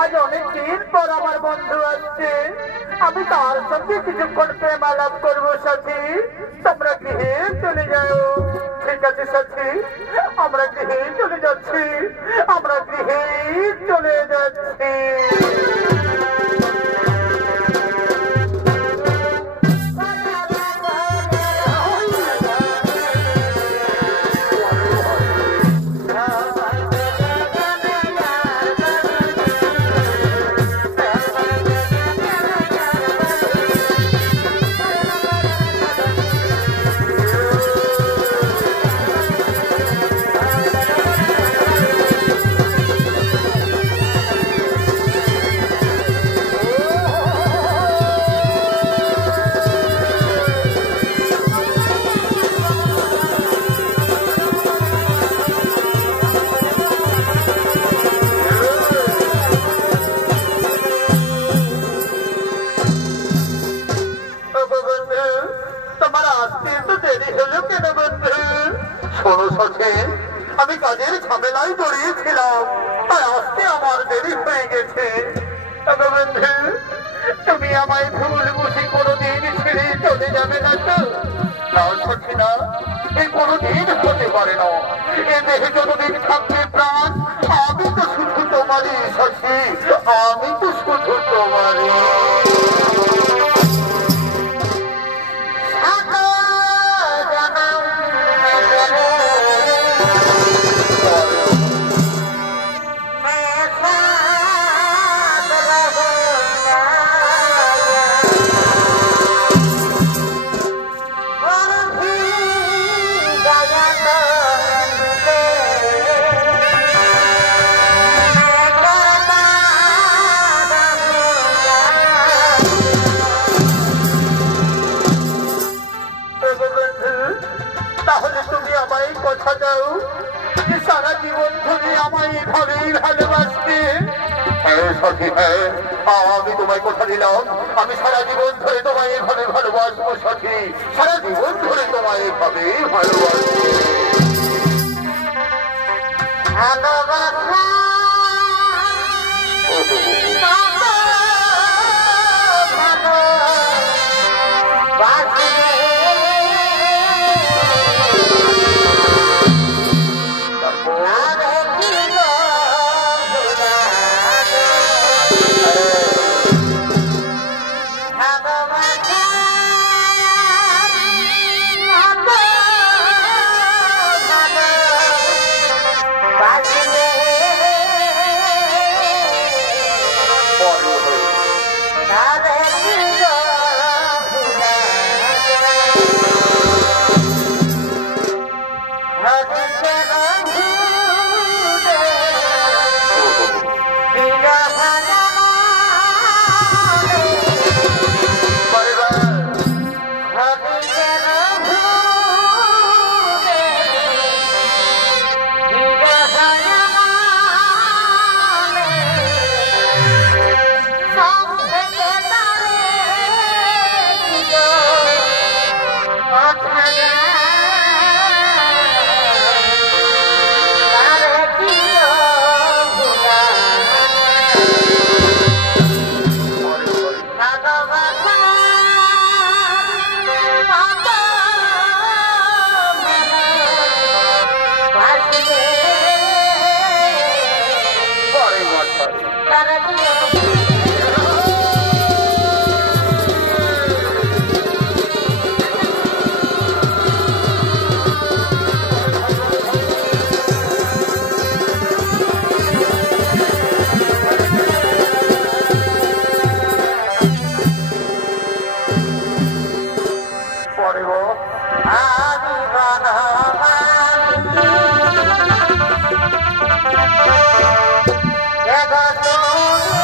আজ অনেক দিন পর আমার বন্ধু আসছে, আমি তার সঙ্গে কিছুক্ষণ প্রেম আলাপ করবো সাথী। তোমরা গৃহে চলে যাও। ঠিক আছে সাথী, আমরা গৃহে চলে যাচ্ছি, আমরা গৃহে চলে যাচ্ছি। আমি কাজের ঝামেলায় জড়িয়েছিলাম, তাই আসতে আমার দেরি হয়ে গেছে। বন্ধু, তুমি আমায় ভুল বুঝি কোনোদিন ছেড়ে চলে যাবে না তো? না সত্যি না, এই কোনোদিন হতে পারে না। এ দেহে যতদিন থাকবে প্রাণ, আমি তো শুধু তোমারই শশী, আমি তো শুধু তোমারই। তাহলে তুমি আমায় কথা দাও যে সারা জীবন ধরে আমায় এভাবেই ভালোবাসবে। হ্যাঁ সখী, হ্যাঁ, আমি তোমায় কথা দিলাম, আমি সারা জীবন ধরে তোমায় এভাবে ভালোবাসবো সখী, সারা জীবন ধরে তোমায় এভাবে ভালোবাসবো। Yeah,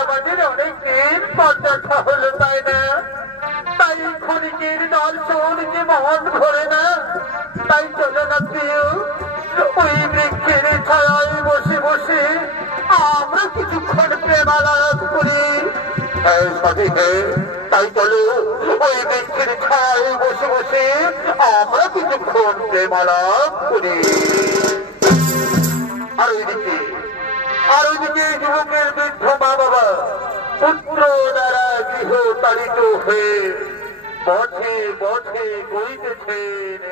আমাদের অনেকদিন পর দেখা হলো, তাই না? তাই ক্ষণিকের দর্শন যে মন ভরে না। তাই চলো না প্রিয়, ওই বৃক্ষের ছায়ায় বসে বসে আমরা কিছুক্ষণ প্রেমালাপ করি। হ্যাঁ সঠিক, তাই চলো ওই বৃক্ষের ছায়ায় বসে বসে আমরা কিছুক্ষণ প্রেমালাপ করি। আর ওইদিকে যুবকের বৃদ্ধ মা বাবা পুত্র দ্বারা গৃহ তাড়িত হয়ে পথে পথে করিতেছেন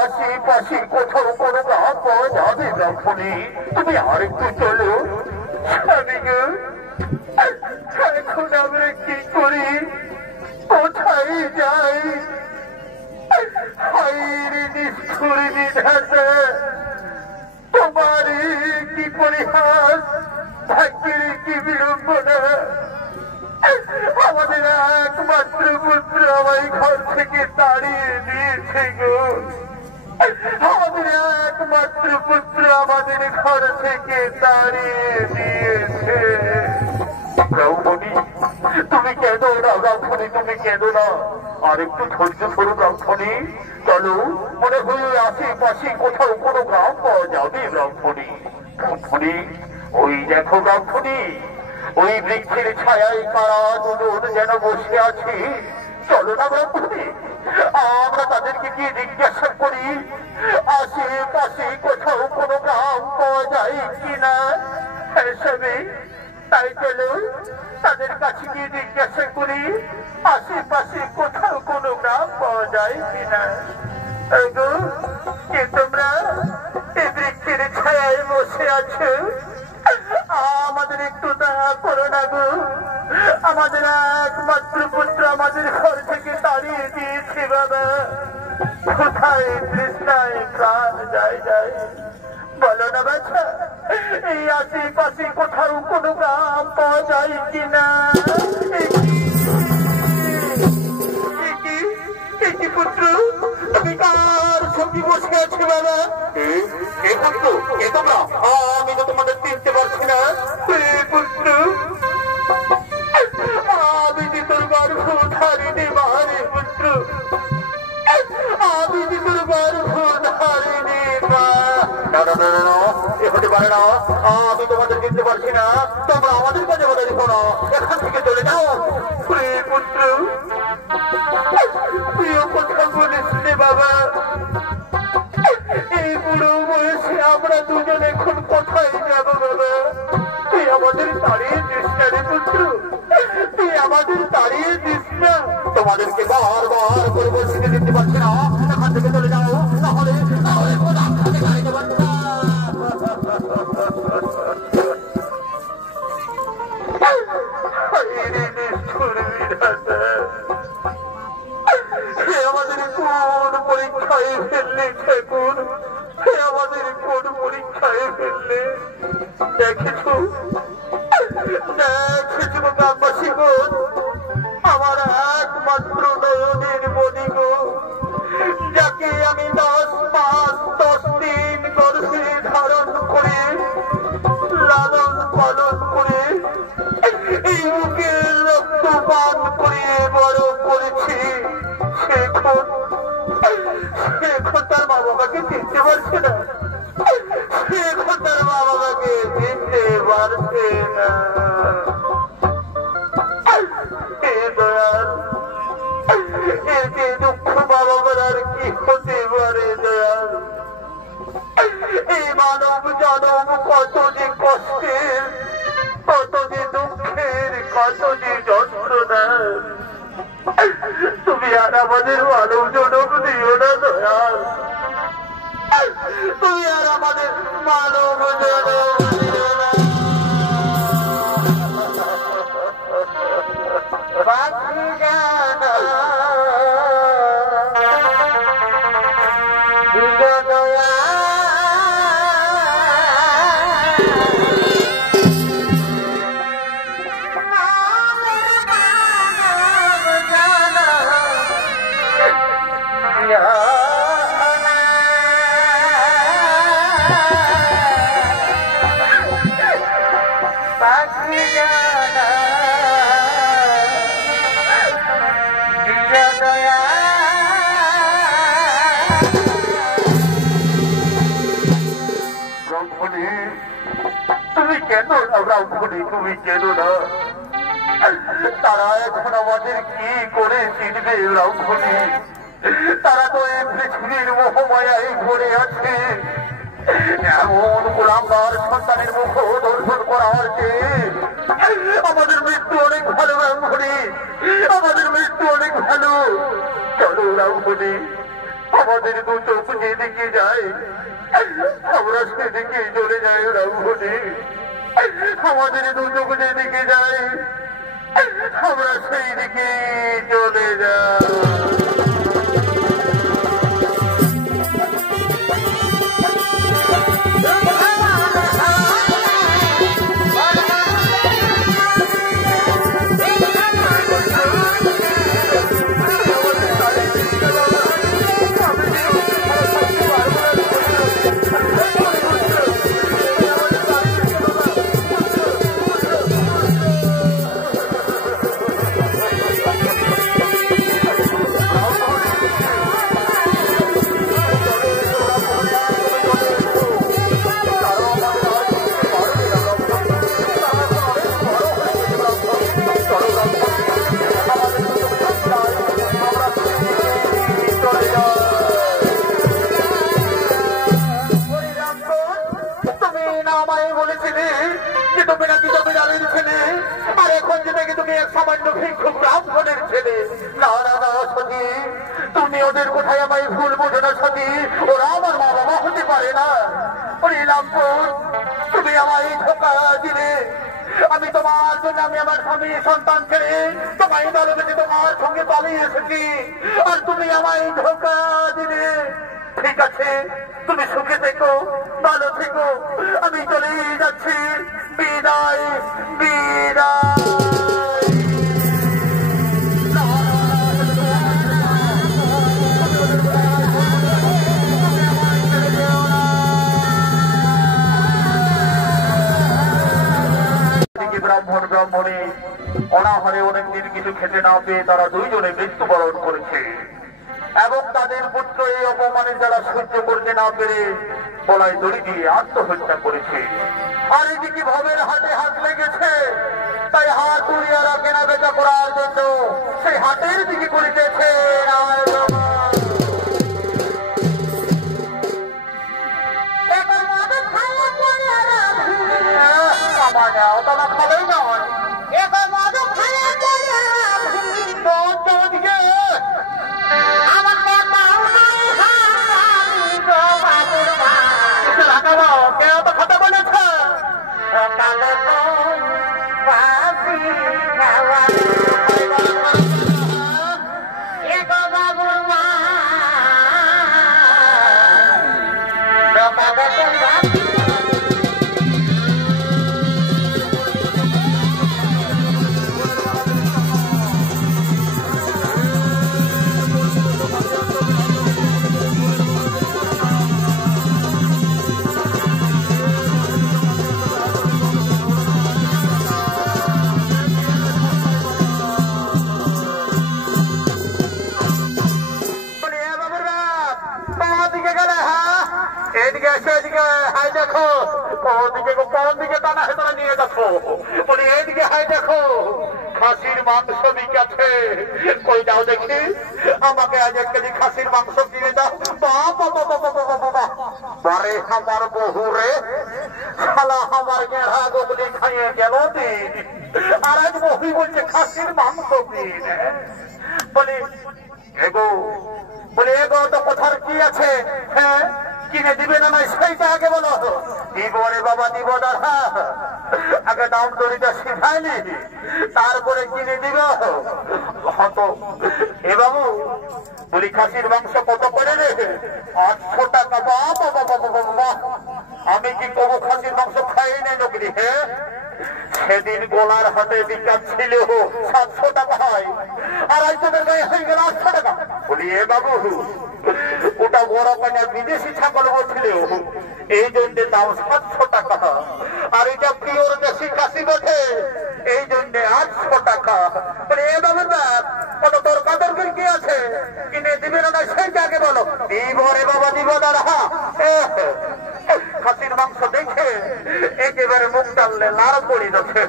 আশেপাশে কোথাও কোনো গাছ পাওয়া যাবে ব্রাহ্মণী? তুমি আরেকটু চলো। স্বামী গো, এখন আমরা কি করি, কোথায় যাই? হায়রে নিষ্ঠুর বিধাতা, তোমারই কি পরিহাস, ভাগ্যের কি বিড়ম্বনা। আমাদের একমাত্র পুত্র আমায় ঘর থেকে তাড়িয়ে দিয়েছে গো। আমাদের একমাত্র পুত্র আমাদের ঘর থেকে তাড়িয়ে দিয়েছে। ব্রাহ্মণী তুমি কেঁদো না, ব্রাহ্মণী তুমি কেঁদো না, আর একটু ধৈর্য ধরো ব্রাহ্মণী। চলো, মনে হয় আশেপাশে কোথাও কোনো গ্রাম পাওয়া যাবে ব্রাহ্মণী। ব্রাহ্মণী ওই দেখো ব্রাহ্মণী, ওই বৃক্ষের ছায়ায় কারা দুজন যেন বসে আছে। চলো না ব্রাহ্মণী, আমরা তাদেরকে গিয়ে জিজ্ঞাসা করি আশেপাশে কোথাও কোনো গ্রাম পাওয়া যায় কিনা। তাই চলো তাদের কাছে গিয়ে জিজ্ঞাসা করি আশেপাশে কোথাও কোনো গ্রাম পাওয়া যায় কিনা। কে তোমরা এই বৃক্ষের ছায়ায় বসে আছো? আমাদের একটু দয়া করো না গো, আমাদের একমাত্র পুত্র আমাদের ঘর থেকে তাড়িয়ে দিয়েছে বাবা। কোথায় তৃষ্ণায় প্রাণ যায় যায়, বলো না বাছা, এই আশেপাশে কোথাও কোনো গ্রাম পাওয়া যায় কিনা। পুত্র তুমি কার সঙ্গে বসে আছো বাবা? এ পুত্র, এ তোমরা? আমি তো তোমাদের চিনতে পারছি না। পুত্র আমি যে তোর গর্ভধারিণী মারে পুত্র, আমি যে তোর গর্ভধারিণী মা। এ হতে পারে না, আমি তোমাদের চিনতে পারছি না। তোমরা আমাদের কাছে কথা দেখো না, এখান থেকে চলে যাও। পুত্র প্রিয় কথা বলিস রে বাবা, এই বুড়ো বয়সে আমরা দুজন এখন শুনলে দেখেছো দেখেছো গ্রামবাসী গো, আমার একমাত্র নয়নের মণি গো, যাকে আমি 10 মাস 10 দিন গর্ভে ধারণ করে লালন পালন করে এই বুকের রক্ত পান করে বড় করেছি, এখন তার মা বাবাকে চিনতে পারছে না, এখন তার মা বাবাকে চিনতে পারছে না। এর যে দুঃখ মা বাবার আর কি হতে পারে দয়াল। এই মানব জনম কত যে কষ্টের, কত যে দুঃখের, কত যে যন্ত্রণার, তুমি আর আমাদের মানব জনম দিও না দয়াল, তুমি আর আমাদের মানব জনম দিও না। তুমি কেন না, তারা এখন আমাদের কি করে চিনবে রামখনি? তারা তো এই পৃথিবীর মোহমায়ায় ভরে আছে, এমন গোলামদার সন্তানের মুখ দর্শন করার চেয়ে আমাদের মৃত্যু অনেক ভালো রামখনি, আমাদের মৃত্যু অনেক ভালো। চলো রামখনি, আমাদের দু চোখ যেদিকে যায় আমরা সেদিকে চলে যাই রামখনি, আমাদের দু চোখ যেদিকে যায় আমরা সেই দিকে চলে যাই। তুমি ওদের কোথায় আমায় ভুল বোঝো না সতী, ওরা আমার মা বাবা হতে পারে না। তুমি আমায় ধোকা দিলে, আমি তোমার জন্য আমি আমার স্বামী সন্তান ছেড়ে তোমায় দলবেঁধে তোমার সঙ্গে পালিয়ে এসেছি, আর তুমি আমায় ধোকা দিলে। ঠিক আছে, তুমি সুখে থেকো, ভালো থেকো, আমি চলে যাচ্ছি। বিদায় বিদায়। ব্রাহ্মণ ব্রাহ্মণী অনাহারে অনেকদিন কিছু খেতে না পেয়ে তারা দুইজনে মৃত্যুবরণ করেছে, এবং তাদের পুত্র এই অপমানের যারা সহ্য করতে না পেরে গলায় দড়ি দিয়ে আত্মহত্যা করেছে। আর এদিকে ভবের হাটে হাত লেগেছে, তাই হাত উড়িয়ারা কেনা বেচা করার জন্য সেই হাটের দিকে করিতেছে। খালেই নয় কেউ তো কথা বলেছে। এদিকে হাই দেখো, কোন দিকে টানা হেতরা নিয়ে যাচ্ছ? বলি এদিকে হাই দেখো, খাসির মাংস বিকাছে। কই দাও দেখি, আমাকে আজ 1 কেজি খাসির মাংস কিনে দাও। বারে আমার বহু রে, শালা আমার গেঁড়া গোবলি খাইয়ে গেল দিন, আর আজ বহু বলছে খাসির মাংস দিন। বলি এগো, বলি এগো, তো কোথার কি আছে? হ্যাঁ, কিনে দিবে না নয় সেইটা আগে বলো। দিব রে বাবা, দিব দাদা, আগে দাম দড়িটা শিখাইনি, তারপরে কিনে দিব। হতো এ বাবু, বলি খাসির মাংস কত করে রে? 800 টাকা। বাবা, আমি কি কবু খাসির মাংস খাই নাই নকরি? হ্যাঁ, সেদিন গোলার হাতে বিকাচ্ছিল 700 টাকা হয়, আর আজ তোদের গায়ে হয়ে গেল 800 টাকা। বলি এ বাবু, ওটা বড় কন্যা বিদেশি ছাগল বলছিল, এই জন্য দাম 700 টাকা, আর এটা পিওর দেশি খাসি বটে, এই জন্য 800 টাকা। বলি এ বাবুর বাপ, কত তোর কাদর কি আছে? কিনে দিবে না সেইটা আগে বলো। দিব রে বাবা, দিব দাদা। খাসির মাংস দেখে একেবারে মুখ টানলে লাল পড়ে যাচ্ছে।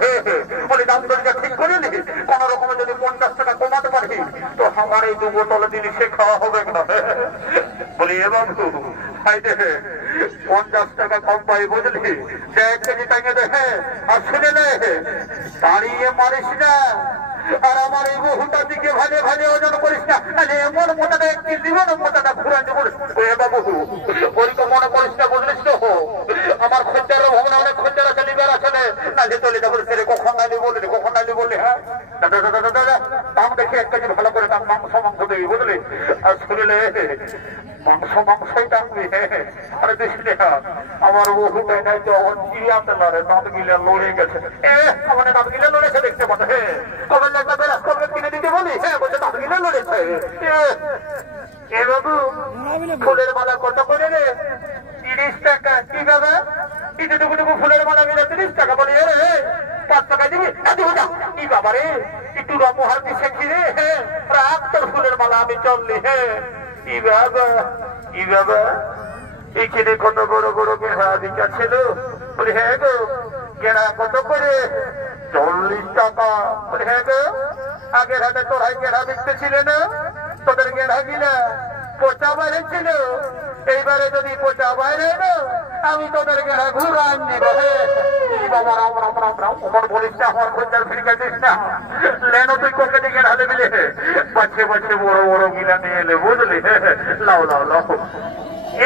বলি দাম দরজা ঠিক করে নি, কোন রকমে যদি 50 টাকা কমাতে পারি তো আমার এই 2 বোতল দিন সে খাওয়া হবে না। বলি এ বাবু, হাই দেখে 50 টাকা কম পাই বুঝলি, 1 কেজি টাঙে দেখে। আর শুনে নে, দাঁড়িয়ে মারিস না, আর আমার এই বহুটার দিকে ভালে ভালে ওজন করিস না, এমন মোটাটা 1 কেজি দিব না, মোটাটা ঘুরে দেব। এ বাবু, ওইরকম মনে করিস না বুঝলিস তো, আমার খদ্দের ভবনে অনেক খদ্দের আছে, লিবার আছে না, যে চলে যাবো সেরে কখন নাইলি বললি, কখন নাইলি বললি। হ্যাঁ দাদা দাদা দাদা, দাম দেখে 1 কেজি ভালো করে দাম মাংস দেবি বুঝলি। আর শুনলে মাংসই টানবি। আরে দেখলি আমার বহুটাই নাই তো চিড়িয়াতে লড়ে, দাঁত গিলে লড়ে গেছে। আমার দাঁত গিলে লড়েছে দেখতে পাবে। কবে লাগবে বেলাস করবে কিনে দিতে বলি? হ্যাঁ বলছে দাঁত গিলে লড়েছে। এ বাবু, ফুলের মালা কত করে রে? 30 টাকা। কি বাবা, টুকু ফুলের মালা মিলে 30 টাকা? বলি রে 5 টাকা দিবি? কি বাবা রে, একটু রমহার দিচ্ছে কি রে? হ্যাঁ, রাখ তোর ফুলের মালা, আমি চললি। হ্যাঁ, ই বাবা, এখানে কত বড় বড় গেঁড়া দিকা ছিল। বলি হ্যাঁ গো, গেঁড়া কত করে? 40 টাকা। বলি হ্যাঁ গো, আগের হাতে তোরাই গেঁড়া বিকতে ছিলে না? তোদের গেঁড়া গিলা পচা বাইরে ছিল, এইবারে যদি পচা বাইরে না, আমি তোদের গেঁড়া ঘুরান নিব। বাবা রাম রাম রাম রাম, ওমর বলিস না, আমার খোঁজার ফিরিকা দিস না। লেনো তুই কোকে গেঁড়া দেবিলে, বাছে বাছে বড় বড় গিলা নিয়ে এলে বুঝলি। লাও লাও লাও।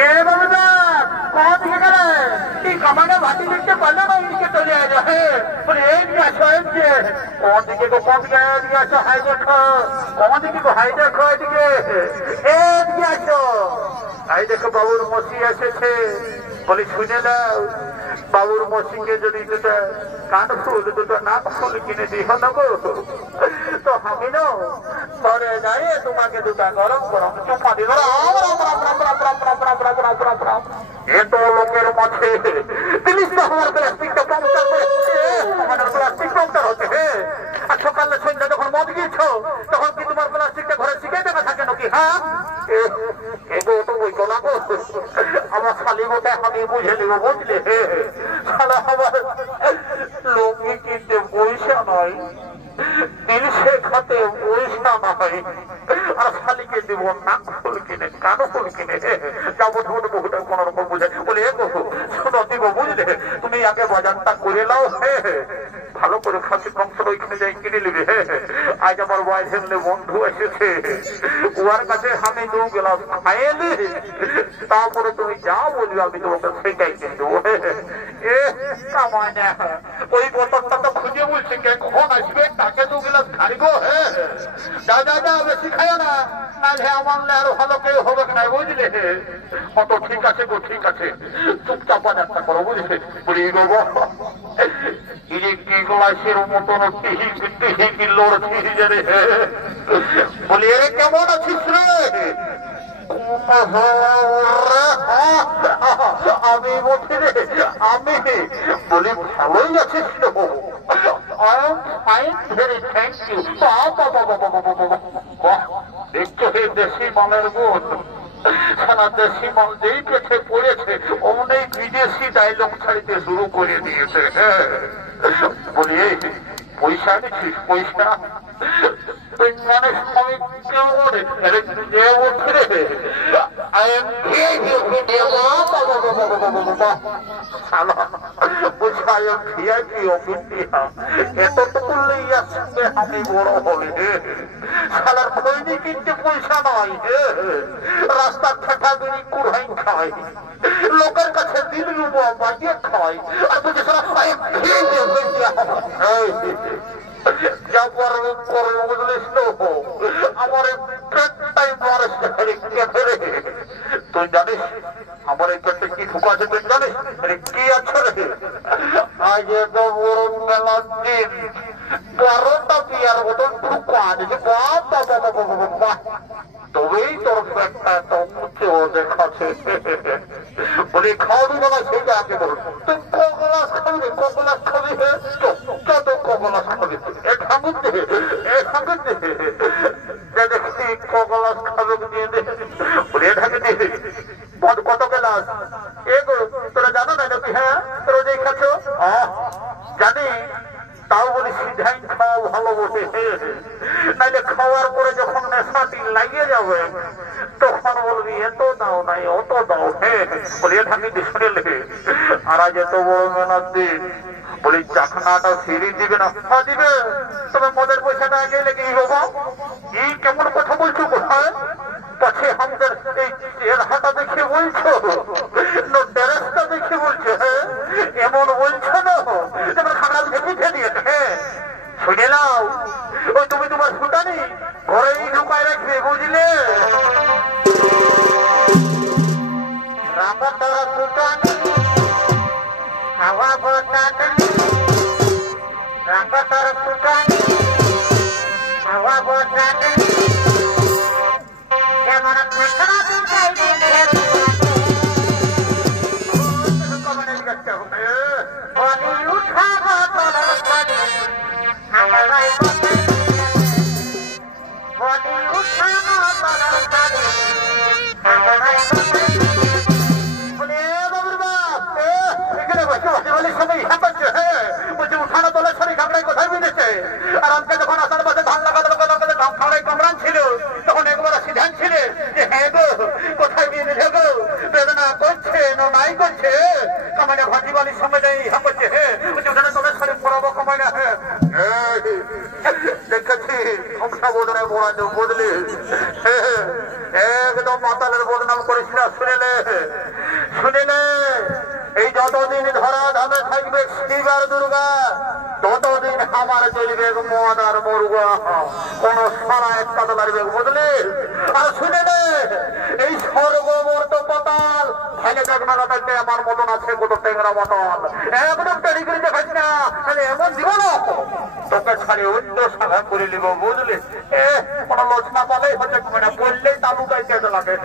এ বাবুদা, কোন দিকে গেলে? এই কামানে ভাটি দেখতে পারলে না, ওইদিকে চলে আসো। বলে এইদিকে আসো, এইদিকে। কোন দিকে গো, কোন দিকে? এদিকে আসো, হাই দেখো। কোন দিকে গো, হাই দেখো, এদিকে এদিকে আসো। হাই দেখো, বাবুর মসি এসেছে। বলি শুনে নাও, বাবুর মসিকে যদি 2টা কান ফুল 2টা নাক ফুল কিনে দিও না গো, তো আমি না ঘরে দাঁড়িয়ে তোমাকে 2টা গরম গরম চুমা দিব। এত লোকের মাঝে জিনিস তো আমার প্লাস্টিকটা পাংচার করে, আমাদের প্লাস্টিক পাংচার হচ্ছে। আর সকালে সন্ধ্যা যখন মদ গিয়েছ, তখন কি তোমার প্লাস্টিকটা ঘরে শিখে দেবে থাকে নাকি? হ্যাঁ, এগো তো বইতো না গো, আমার শালি গোটা আমি বুঝে নিব বুঝলে। শালা আমার লুঙ্গি কিনতে পয়সা নয়, দিল শেখাতে পয়সা নয়, আর শালিকে দিব নাক ফুল কিনে, কানো ফুল কিনে। যাবো ঠোঁট বহুটা কোন রকম বুঝে। বলে এ গো, শোনো দিব বুঝলে, তুমি আগে বাজারটা করে নাও। ভালো করে খাসির মাংস ওইখানে যাই কিনে নিবে। আজ আমার ওয়াইফের বন্ধু এসেছে, ওর কাছে আমি 2 গ্লাস খাইয়ে, তারপরে তুমি যা বলবে আমি তোমাকে সেটাই কিনে দেবো। ওই বোতলটা তো খুঁজে বলছে, কে কখন আসবে, তাকে 2 গ্লাস খাইবো। যা যা যা, বেশি খায় না, নাহলে আমার আরো ভালো কেউ হবে না বুঝলে। অত ঠিক আছে গো, ঠিক আছে, চুপচাপ বাজারটা করো বুঝলে। বলি গো, গ্লাসের মতন টিহি লড়ছি রে। বলি এ কেমন আছিস রে? আমি বলছি রে, আমি বলি ভালোই আছিস তো? দেখছো হে দেশি মালের গুণ, সারা দেশি মাল যেই পেছে পড়েছে অনেক বেশি ডায়লগ ছাড়িতে শুরু করে দিয়েছে। বলি পয়সা দিচ্ছিস? পয়সা তুই জানিস আমি কেউ বলে আমি বড় হবে শালার খৈনি কিনতে পয়সা নয়, রাস্তার ঠেকা বিড়ি কুড়াই খায়, লোকের কাছে দিন রুবো বাজিয়ে খায়, আর বুঝে যা করবে করবে বুঝলিস তো আমার পেটটাই মরে। তুই জানিস আমার এই পেটে কি ঢুকা আছে? তুই জানিস কি আছে রে? আজ এত বড় মেলার দিন 12টা বিয়ার বোতল ঢুকা আছে। তবেই তোর পেটটা এত মুচেও দেখাচ্ছে। বলি খাওয়াবি বলা সেটা আগে বল। তুই কগলাস খাবি? কগলাস খাবি? কত কগলাস খাবি? দেখি কগলাস খাবে দিয়ে দে। বলে এটাকে দে। কত গেলাস? এগো তোরা জানো না নাকি? হ্যাঁ তোরা যেই খাচ্ছ জানি, তাও বলি সিধাই খাওয়া ভালো বটে। নাইলে খাওয়ার পরে যখন নেশাটি লাগিয়ে যাবে তখন বলবি এত দাও নাই অত দাও। বলি এটাকে শুনেলে আর আজ এত বড় মেলার দিন বলি চাকনাটা ফিরিয়ে দিবে না? দিবে, তবে মদের পয়সাটা আগে লেগে বাবা। এই কেমন কথা বলছো? কোথায় পাছে আমাদের এই চেহারাটা দেখে বলছো, ড্রেসটা দেখে বলছো? হ্যাঁ এমন বলছো না যেমন খারাপ দেখে দিয়েছে। শুনে নাও, ওই তুমি তোমার ফুটানি ঘরেই ঢুকায় রাখবে, বুঝলে? রামা তারা ফুটানি হাওয়া বতানি, রামা তারা ফুটানি হাওয়া বতানি যেমন খারাপ আর আমাকে যখন আসার পাশে ধান লাগাতে খাওয়াই কামড়ান ছিল তখন একবার সিদ্ধান্ত ছিল যে হ্যাঁ গো কোথায় বিয়ে দিলে গো, বেদনা করছে না নাই করছে, কামাইনা ভাটি বালির সঙ্গে যাই হ্যাঁ করছে। ওখানে তোদের শরীর পড়াবো কামাই না। দেখেছি সংসার বোধনায় পড়ানো বুঝলি, একদম মাতালের বদনাম করিস না। শুনেলে শুনেলে এই যতদিন ধরা ধামে থাকবে শিব আর দুর্গা ততদিন আমার চলবে মদ আর মুরগা, কোন সারা এক কাদা লাগবে বুঝলি। আর শুনে নে এই স্বর্গ মর্ত পাতাল ভাইলে দেখনা থাকবে আমার মতন আছে কত টেংরা মতন, একদম তৈরি করে দেখাচ্ছি না, তাহলে এমন দিব না তোকে ছাড়ি অন্য সাধা করে নিব বুঝলি। কোন লোচনা পালেই হচ্ছে না, বললেই তালুকাই কেটে লাগে।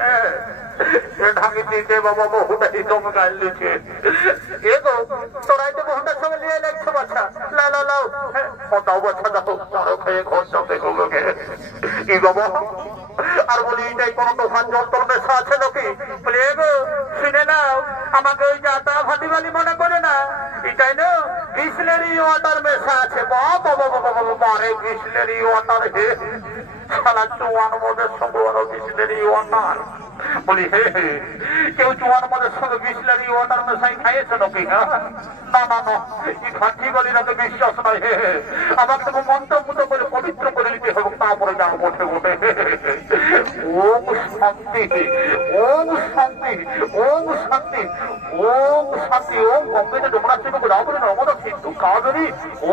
ঢাকি দিতে বাবা বহুটাই দম গাল লিখে এগো তোরাইতে বহুটার সঙ্গে নিয়ে লাগছো বাচ্চা লা লা লাও দাও বাচ্চা দাও তারও খেয়ে ঘর যাবে গুলোকে কি বাবা। আর বলি এইটাই কোন দোকান জল তোর নেশা আছে নাকি? বলি এগো শুনে নাও, আমাকে ওই যাতা ভাটিবালি মনে করে না, এটাই না বিসলেরি ওয়াটার মেশা আছে। বাবা বাবা বাবা বারে বিসলেরি ওয়াটার হে সালা চুয়ান মদের সঙ্গে বিসলেরি ওয়াটার। বলি হে হে কেউ চুয়ান মদের সঙ্গে বিসলেরি ওয়াটার মেশাই খাইয়েছে নাকি? না না না এই ভাটিবালিরা তো বিশ্বাস নয়। হে হে আমাকে তো মন্ত্রমুত করে পবিত্র করে নিতে হবে, তারপরে যা বসে বসে ওম শান্তি ওম শান্তি ওম শান্তি ওম শান্তি ওম গঙ্গেতে ডোমরা শিব রাবণ নমদ সিন্ধু কাজরি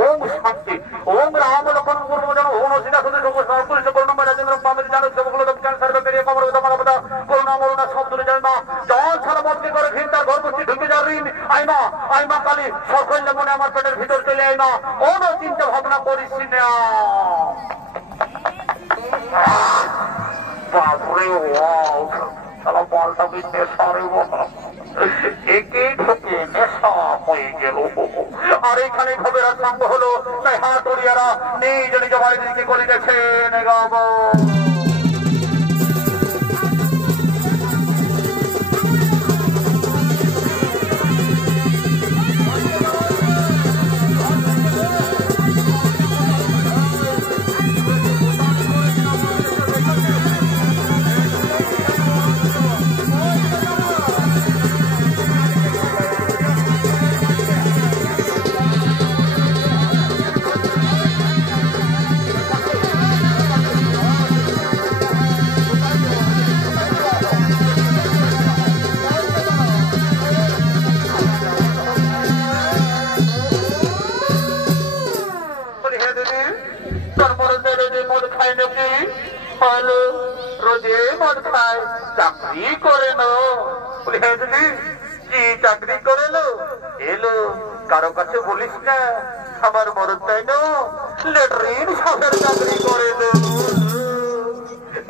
ওম শান্তি ওম রাম লক্ষণ গুরুজন ওম সিনা সুদে সব সর্বপুরুষ করুণা রাজেন্দ্র পামিত জানক সবগুলো দক্ষিণ সর্বে পেরিয়ে কমর দমানবদা করুণা মরুণা সব দূরে যায় না জল ছাড়া বদলি করে ঘিন্তার ঘরবস্তি ঢুকে যা ঋণ আইমা আইমা কালী সকল্য মনে আমার পেটের ভিতর চলে আইমা কোন চিন্তা ভাবনা করিস না। বাপরে ওয়াও সালা বলটা বিনে সারে বাবা একে ঢুকে নেশা হয়ে গেল। আর এখানে খবরের সঙ্গ হলো তাই হাটুরিয়ারা নিজ নিজ বাড়ির দিকে করিতেছেন গাবো। দিয়ে মদ খায়, চাকরি করে না। বলি হ্যাঁ দিদি, কি চাকরি করে এলো? কারো কাছে বলিস না, আমার মরদ তাই না লেট্রিন সাফের চাকরি করে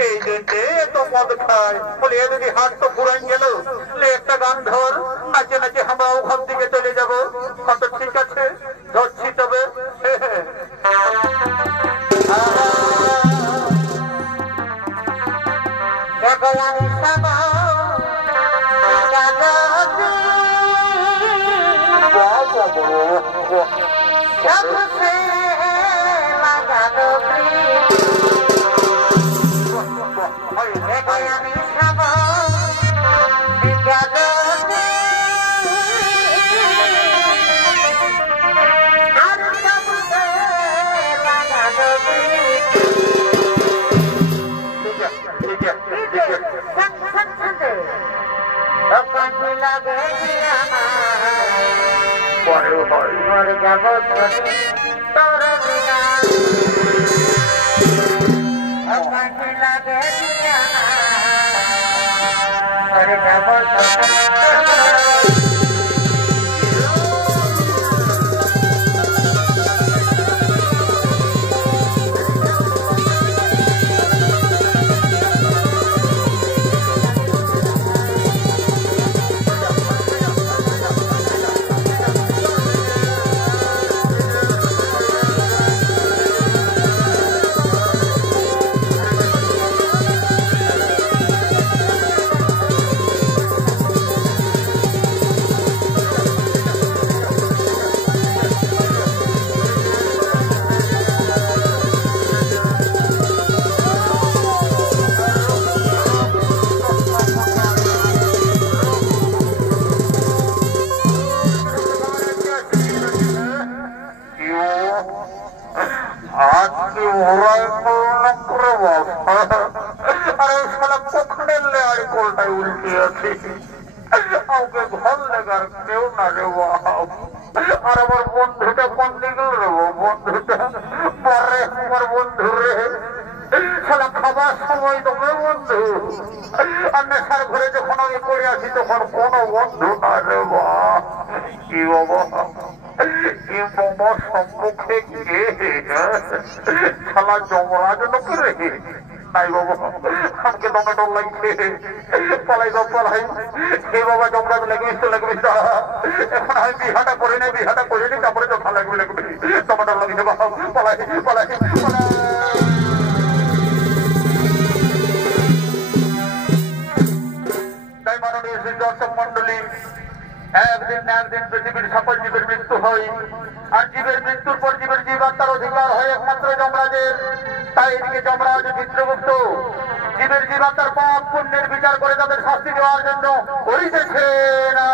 এই জন্যে এত মদ খায়। বলি এ যদি হাত তো পুরান গেল, একটা গান ধর, নাচে নাচে আমরা ওখান থেকে চলে যাবো। কত ঠিক আছে, ধরছি তবে। আর আমার বন্ধুটা কোন দিকে নেবো? বন্ধুটা পরে আমার বন্ধু রে, সালা খাবার সময় তোমরা বন্ধু, আর নেশার ঘরে যখন আমি পড়ে আছি তখন কোনো বন্ধু না রে। কি বাবা, কি বাবা সম্মুখে কে? সালা যমরাজ লোক রে। নাই বাবা, আমাকে দমে ডর লাগছে, পালাই গো পালাই। হে বাবা, যমরাজ লাগবিস তো লাগবিস না। এখন আমি বিহাটা করে নি, বিহাটা করে নি, তারপরে যখন লাগবে লাগবে। দমে ডর লাগছে বাবা, পালাই পালাই পালাই। তাই মাননীয় দর্শক মন্ডলী, একদিন না একদিন পৃথিবীর সকল জীবের মৃত্যু হয়, আর জীবের মৃত্যুর পর জীবের জীবাত্মার অধিকার হয় একমাত্র যমরাজের। তাই এদিকে যমরাজ চিত্রগুপ্ত জীবের জীবাত্মার পাপ পুণ্যের বিচার করে তাদের শাস্তি দেওয়ার জন্য করিতেছে না।